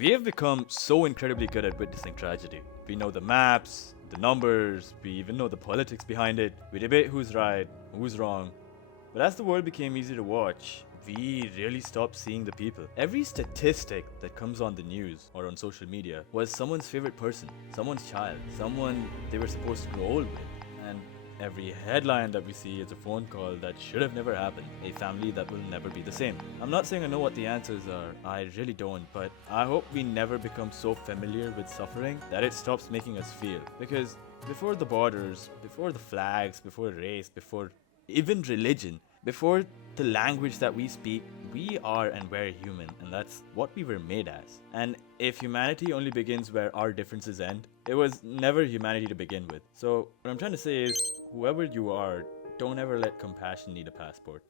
We have become so incredibly good at witnessing tragedy. We know the maps, the numbers, we even know the politics behind it. We debate who's right, who's wrong. But as the world became easier to watch, we really stopped seeing the people. Every statistic that comes on the news or on social media was someone's favorite person, someone's child, someone they were supposed to grow old with. And every headline that we see is a phone call that should have never happened, a family that will never be the same. I'm not saying I know what the answers are, I really don't, but I hope we never become so familiar with suffering that it stops making us feel. Because before the borders, before the flags, before race, before even religion, before the language that we speak, we are and we're human, and that's what we were made as. And if humanity only begins where our differences end, it was never humanity to begin with. So, what I'm trying to say is, whoever you are, don't ever let compassion need a passport.